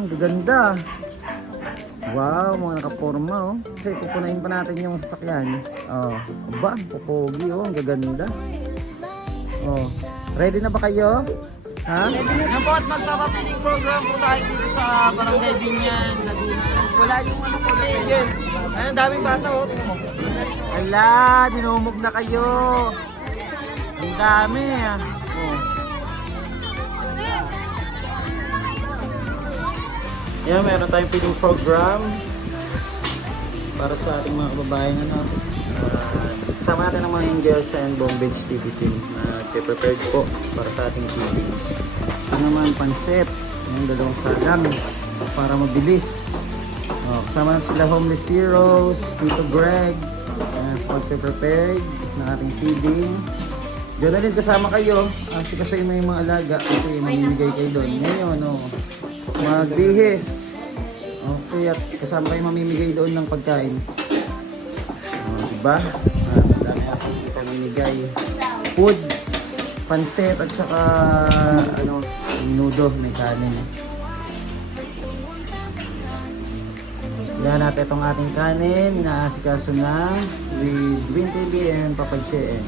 Aba, ang gaganda. Wow, mga nakaporma oh. Kasi pupunain pa natin yung sasakyan. Oh, aba, pupogi oh, ang gaganda. Oh, ready na ba kayo? Ha? Yan po at magpapapiling program po tayo dito sa Barangay Binyan, Laguna. Wala yung ano po, Angels. Ayun, daming bata oh. Ala, dinumog na kayo. Ang dami ah. Oh. Yan, meron tayong feeding program para sa ating mga kababayan. Kasama natin ang mga Angels and Bombage TV team na prepared po para sa ating feeding. Ito naman, pansit. Yung dalawang salang para mabilis. Kasama natin sila Homeless Heroes, Tito Greg, sa pag-prepared ng ating feeding. Diyan na rin kasama kayo kasi may mga alaga kasi mamimigay kayo doon. Ngayon, magbihis. Okay, at kasama kayo mamimigay doon ng pagkain. Diba? Dami akong ipamimigay. Food, pansit at saka minudo, may kanin. Yan natin itong ating kanin, inaasikaso na with Green TV and Papagcien.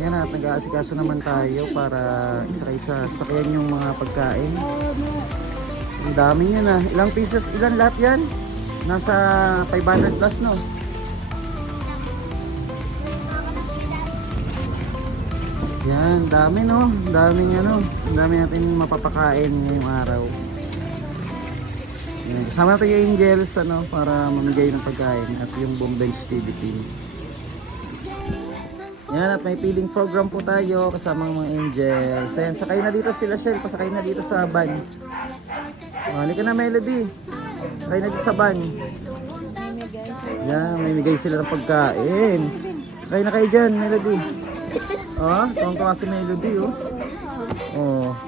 Yan at nag-aasikaso naman tayo para isa-isa sakyan yung mga pagkain. Ang dami nyo na. Ilang pieces, ilan lahat yan? Nasa 500 plus no? Yan, dami no? Daming dami natin mapapakain ngayong araw. Yan, kasama natin yung Angels para mamigay ng pagkain at yung Bombage TV team. Yan, at may feeding program po tayo kasama ng mga Angels. Ayan, sakay na dito sila Shell, pasakay na dito sa van. Halika na Melody, sakay na dito sa van. Yan, may migay sila ng pagkain. Sakay na kayo dyan Melody. Tuwang-tuwa si Melody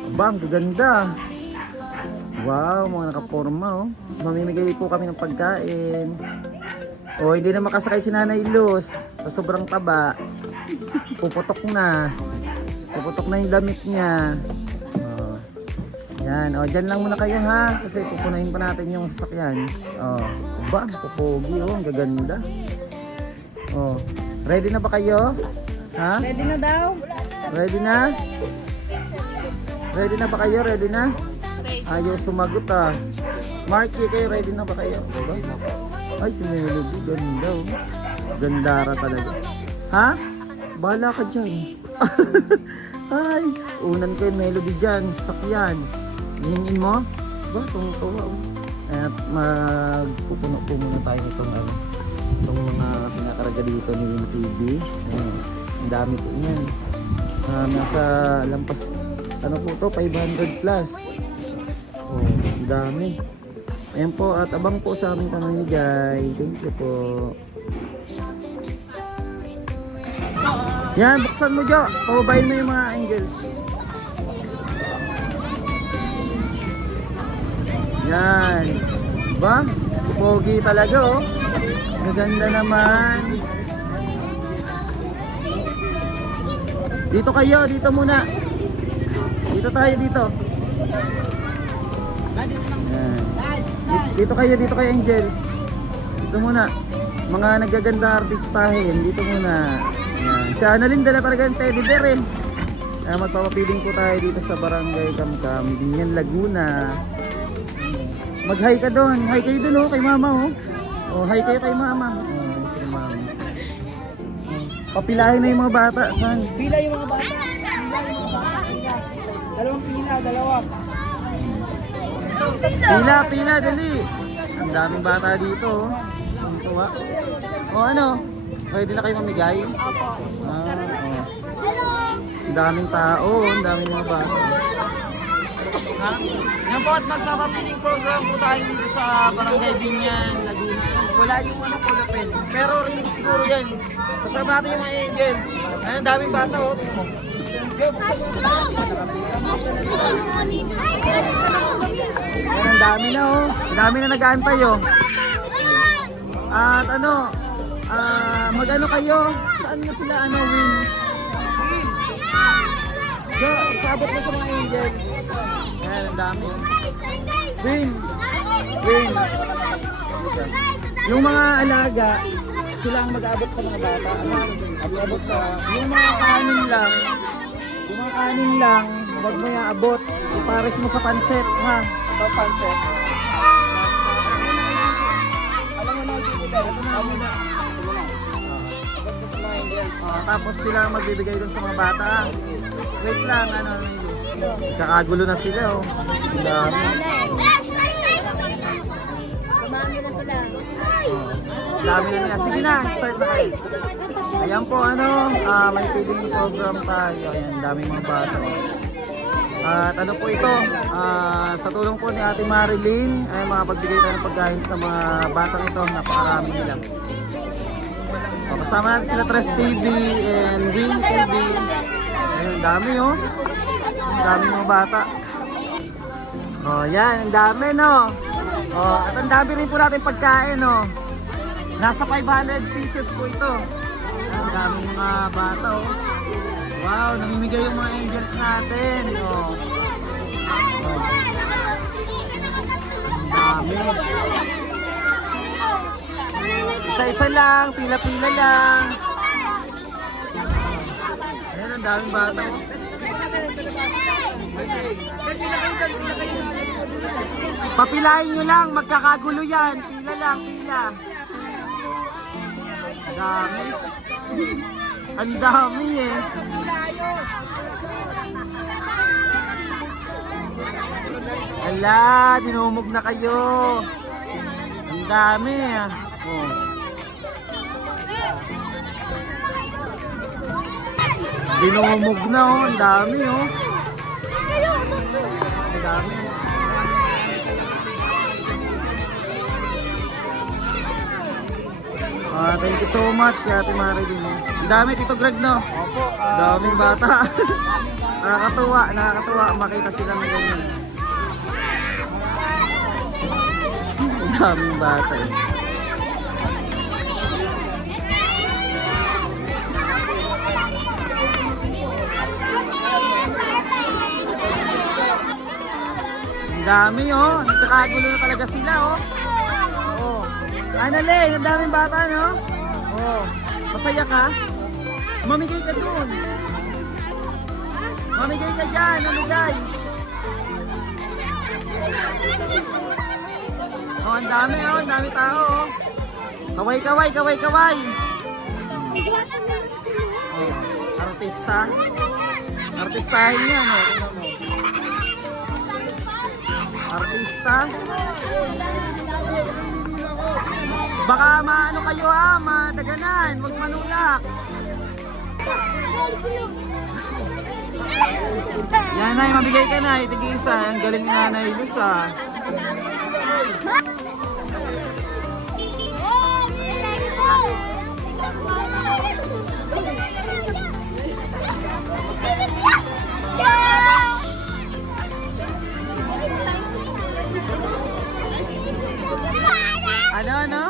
aba, ang gaganda. Wow, mga nakaporma Mamimigay po kami ng pagkain. Hindi na makasakay si Nanay Luz sa sobrang taba. Puputok na yung damit niya. Yan, dyan lang muna kayo ha, kasi pupunahin pa natin yung sasakyan. Aba, pupogi ang gaganda. Ready na ba kayo? Ha? Ready na daw? Ready na? Ready na ba kayo? Ready na? Ayaw sumagot Marky, kayo ready na ba kayo? Diba? Ay, si Melody, ganda Gandara talaga. Ha? Bahala ka dyan. Ay, unan kayo Melody dyan, sakyan. Hihingin mo? Diba? Tungtuwa At magpupuno po muna tayo itong mga pinakarga dito ni TV. Ang dami po yan. Nasa lampas, po to, 500 plus. Ang dami. Ayan po, at abang po sa aming pamimigay. Thank you po. Yan, buksan mo Jo. Pababayin mo yung mga Angels. Yan. Diba? Pogi talaga Maganda naman. Dito kayo, dito muna. Dito tayo dito. Yan. Dito kayo Angels. Dito muna. Mga nagaganda artistahin, dito muna. Yan. Si Annalyn dala talaga ng teddy bear magpapapiling po tayo dito sa Barangay Kamkam, Binyan, Laguna. Mag-hi ka doon. Hi kayo doon kay mama hi kayo kay mama. Sige mama. Papilahin na yung mga bata. Saan? Pila yung mga bata. Dalawang pila, dalawa. Pila, dali. Ang daming bata dito Ang tuwa. Ready na kayo mamigay? Ang daming tao, ang daming mga bata. Yan po at magpapapiling program po tayo dito sa Barangay Binyan, Laguna. Wala yung pulapin. Pero rin siguro yan. Kasama natin yung mga Angels. Ayun, daming bata Ang dami na Ang dami na nag-aantay At mag-ano kayo? Saan na sila win? Paabot mo sa mga Angels. Ayan, ang dami Win. Win. Yung mga alaga, sila ang mag-aabot sa mga bata. Mag-aabot sa... Yung mga kanin lang, huwag mo yung abot. Ipares mo sa pansit, ha? Sa pansit. Alam mo na, alam mo na. Tapos sila ang magbibigay dun sa mga bata. Wait lang, ano, kakagulo na sila, oh. Dami. Kumami na sila. Dami na nila. Sige na, start na kayo. Ayan po, ano, may feeding program tayo. Ayan, dami mga bata. At ano po ito, sa tulong po ni Ate Marilyn, ay makapagbigay tayo ng pagkain sa mga batang ito. Napakarami nila. Kasama natin sila Tres TV and Win TV. Ayun, dami, oh. Ang dami mga bata. Oh, yan, ang dami, no? Oh, at ang dami rin po natin pagkain, no? Nasa 500 pieces po ito. Ang dami mga bata, oh. Wow, namimigay yung mga angels natin, oh. Oh. Ang dami. Isa-isa lang, pila-pila lang. Ayan, ang daming bata, oh. Papilahin nyo lang, magkakagulo yan. Pila lang, pila. Ang dami. Ang dami eh. Ala, dinumog na kayo. Ang dami ah. Oh. Dinumog na oh, ang dami oh. Ang dami. Thank you so much kay Ate Marilyn. Ang dami, Tito Greg, no? Opo. Daming bata. Nakakatuwa makita sila ng ganyan. Ang daming bata eh. Ang dami oh, nagkakagulo na talaga sila oh. Oh. Annalyn, ang daming bata, no? Oh, masaya ka? Mamigay ka dun. Mamigay ka dyan, mamigay. Oh, ang dami, oh, ang dami tao, oh. Kaway, kaway, kaway, kaway. Oh, artista. Artistahin yan, oh. Tingnan mo. Artista. Baka maano kayo ha, madaganan, huwag manulak. Yan Nay, mabigay ka Nay, tig-isa. Ang galing ni Nanay Luz ah. Ano?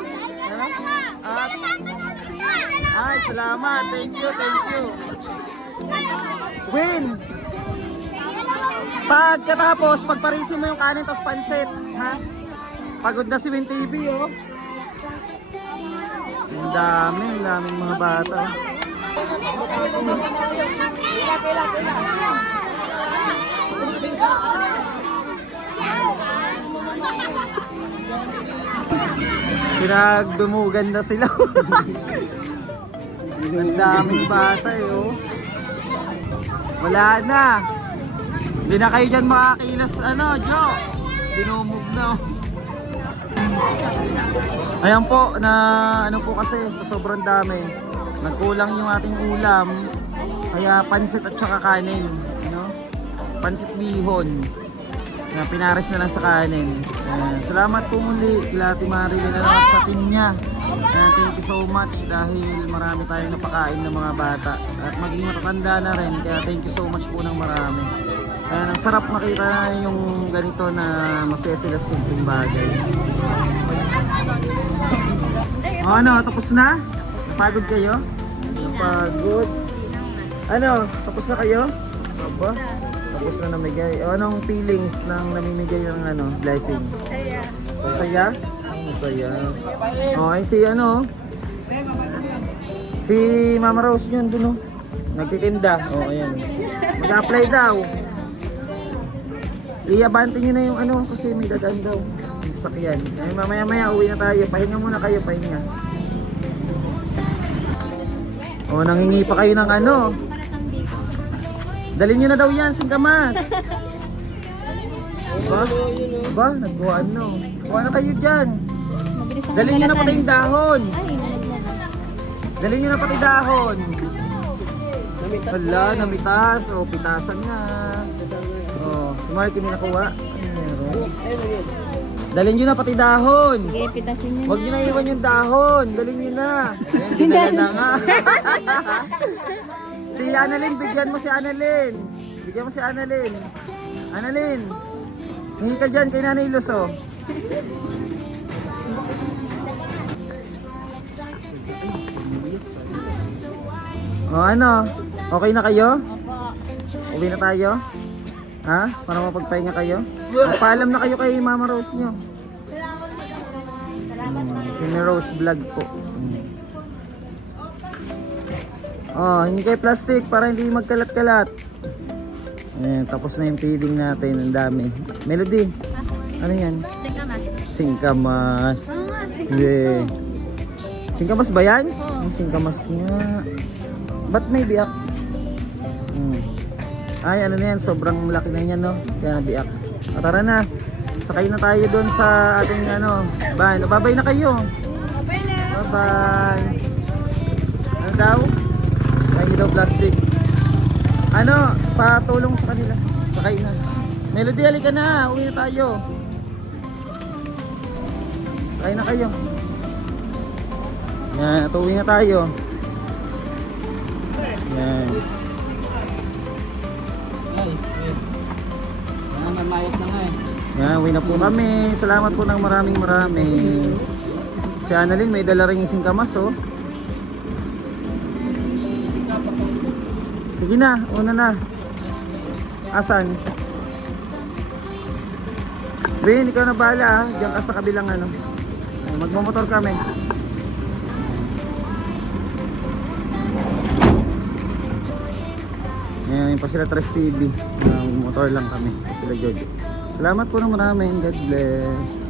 Ay, salamat. Thank you. Win! Pagkatapos, pagparisin mo yung kanin tapos pansit. Ha? Pagod na si Win TV, oh. Ang daming mga bata. Pinagdumugan na sila. Ang daming bata eh, oh. Wala na. Hindi na kayo dyan makakilas, ano, Jo. Dinumog na, oh. Ayan po, na ano po kasi, sa sobrang dami. Nagkulang yung ating ulam. Kaya pansit at saka kanin. You know? Pansit bihon. Na pinares na lang sa kanin. Salamat po muli kila Ate Marilyn na lang sa team niya. Thank you so much dahil marami tayong napakain ng mga bata. At maging matatanda na rin. Kaya thank you so much po ng marami. Ang sarap makita yung ganito na masaya sila sa simpleng bagay. Ano, tapos na? Napagod kayo? Napagod? Ano, tapos na kayo? Aba? Tapos na namigay. O, anong feelings ng namimigay ng ano, blessing? Saya. Masaya? Masaya. Okay, si ano? Si Mama Rose yun dun, oh. Nagtitinda. O, ayan. Mag-apply daw. Iabante nyo na yung ano kasi may dadaan daw. Yung sasakyan. Ay, mamaya-maya uwi na tayo. Pahinga muna kayo, pahinga. O, nangingi pa kayo ng ano. Dalhin nyo na daw yan, singkamas. Ba, nagbuhaan no. Kuha na kayo dyan. Mabilis ang Dalhin nyo na pati yung dahon. Ay, nalaglag. Dalhin nyo na pati dahon. Hala, namitas. O, pitasan nga. O, si Marky may nakuha. Ano meron? Dalhin nyo na pati dahon. Sige, pitasin niyo Huwag nyo na iwan yung dahon. Dalhin nyo na. Ayan, dinala na nga. Si Annalyn, bigyan mo si Annalyn. Bigyan mo si Annalyn. Annalyn, hingi ka dyan kay Nanay Luz, oh. O ano? Okay na kayo? Uwi na tayo? Ha? Para mapagpahinga kayo? Paalam na kayo kay Mama Rose nyo. Si Rose Vlog po. Oh, hindi kayo plastic para hindi magkalat-kalat. Ayan, tapos na yung feeding natin. Ang dami. Melody, ano yan? Singkamas. Yeah. Singkamas ba yan? Ang singkamas nga. Ba't may biak? Ay, ano na yan? Sobrang laki na yan, no? Kaya biak. O, tara na. Sakay na tayo doon sa ating ano. Bye. Babay na kayo. Bye-bye. Ano daw? Hindi daw plastic. Ano? Patulong sa kanila. Sakay na. Melody, halika na. Uwi na tayo. Sakay na kayo. Yan. Uwi na tayo. Yan. Yan, uwi na po kami. Salamat po ng maraming. Si Annalyn may dala ring singkamas, oh. Sige na, una na. Asan? Ben, ikaw na bahala, ah. Diyan ka sa kabilang ano. Magmamotor kami. Ngayon pa sila Tres TV. Motor lang kami. Pa sila Jojo. Salamat po ng maraming. God bless.